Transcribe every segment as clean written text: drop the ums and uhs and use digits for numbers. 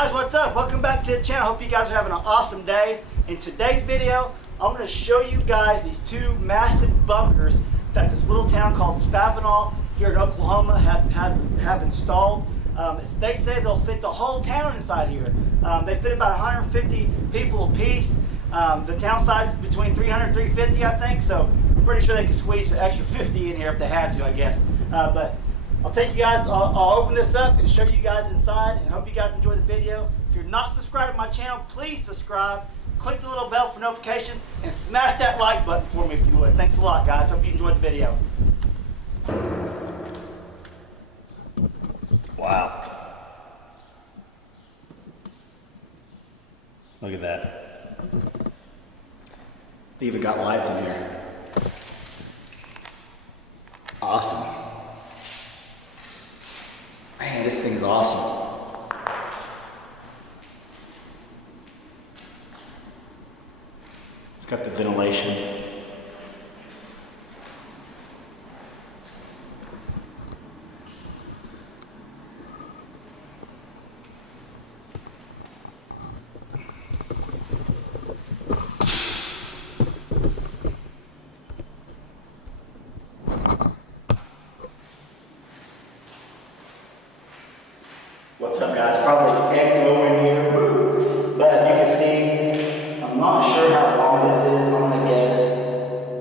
guys, what's up? Welcome back to the channel. Hope you guys are having an awesome day. In today's video, I'm going to show you guys these two massive bunkers that this little town called Spavinaw here in Oklahoma have installed. They say they'll fit the whole town inside here. They fit about 150 people apiece. The town size is between 300 and 350, I think, so I'm pretty sure they can squeeze an extra 50 in here if they had to, I guess. But I'll take you guys, I'll open this up and show you guys inside, and hope you guys enjoy the video. If you're not subscribed to my channel, please subscribe, click the little bell for notifications, and smash that like button for me if you would. Thanks a lot, guys. Hope you enjoyed the video. Wow. Look at that. They even got lights in here. Awesome. Man, this thing is awesome. It's got the ventilation. What's up, guys? Probably echo in here, but you can see, I'm not sure how long this is. I'm gonna guess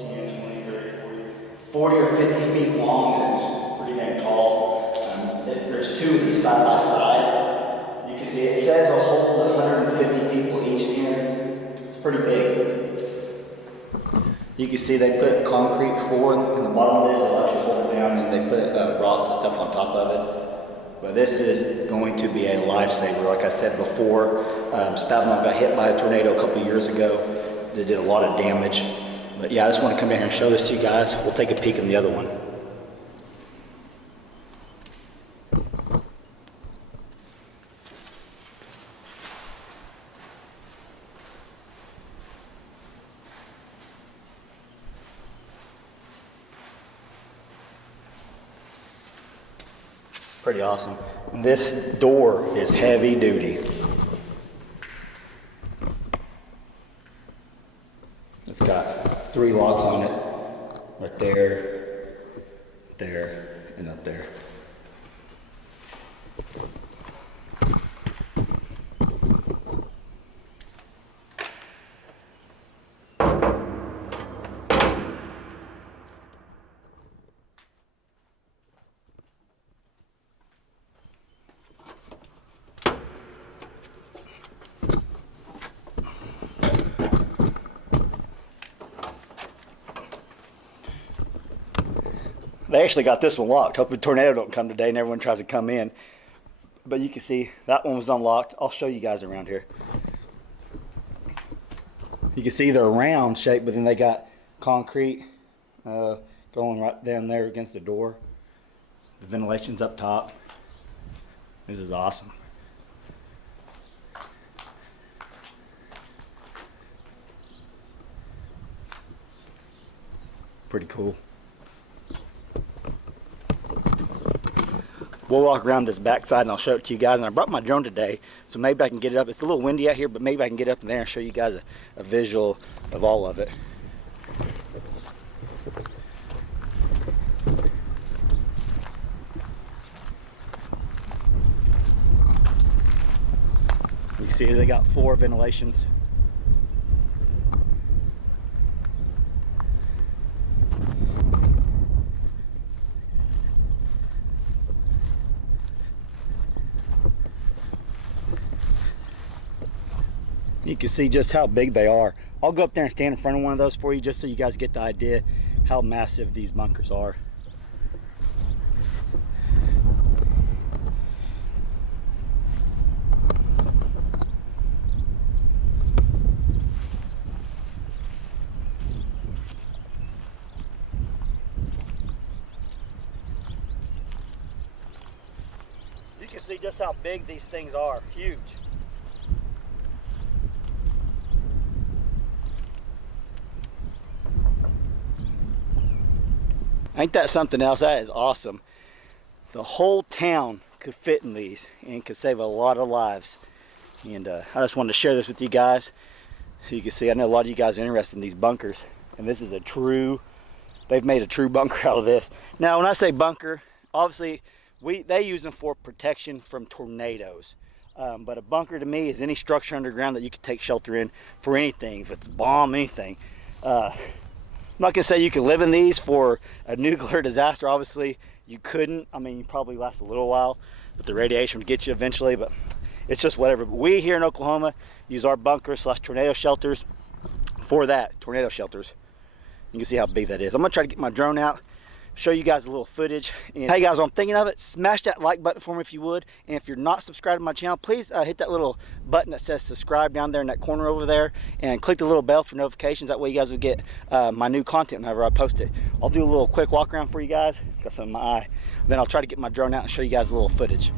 10, 20, 30, 40 or 50 feet long, and it's pretty dang tall. There's two of these side by side. You can see it says a hold 150 people each in here. It's pretty big. You can see they put concrete floor in the bottom of this, so actually hold it down, and they put rocks and stuff on top of it. But this is going to be a lifesaver. Like I said before, Spavinaw got hit by a tornado a couple of years ago. They did a lot of damage. But yeah, I just want to come in here and show this to you guys. We'll take a peek in the other one. Pretty awesome. This door is heavy duty. It's got 3 locks on it, right there, there, and up there. They actually got this one locked. Hope a tornado don't come today and everyone tries to come in. But you can see that one was unlocked. I'll show you guys around here. You can see they're round shaped, but then they got concrete going right down there against the door. The ventilation's up top. This is awesome. Pretty cool. We'll walk around this backside and I'll show it to you guys. And I brought my drone today, so maybe I can get it up. It's a little windy out here, but maybe I can get up in there and show you guys a visual of all of it. You see they got 4 ventilations. You can see just how big they are. I'll go up there and stand in front of one of those for you just so you guys get the idea how massive these bunkers are. You can see just how big these things are. Huge. Ain't that something else? That is awesome. The whole town could fit in these and could save a lot of lives. And I just wanted to share this with you guys. You can see, I know a lot of you guys are interested in these bunkers, and this is a true, they've made a true bunker out of this. Now, when I say bunker, obviously they use them for protection from tornadoes. But a bunker to me is any structure underground that you can take shelter in for anything. If it's a bomb, anything. I'm not gonna say you can live in these for a nuclear disaster. Obviously, you couldn't. I mean, you probably last a little while, but the radiation would get you eventually. But it's just whatever. But we here in Oklahoma use our bunkers / tornado shelters for that. Tornado shelters. You can see how big that is. I'm gonna try to get my drone out, show you guys a little footage. And hey guys, I'm thinking of it, smash that like button for me if you would. And if you're not subscribed to my channel, please hit that little button that says subscribe down there in that corner over there, and click the little bell for notifications. That way you guys will get my new content whenever I post it. I'll do a little quick walk around for you guys. Got something in my eye. Then I'll try to get my drone out and show you guys a little footage.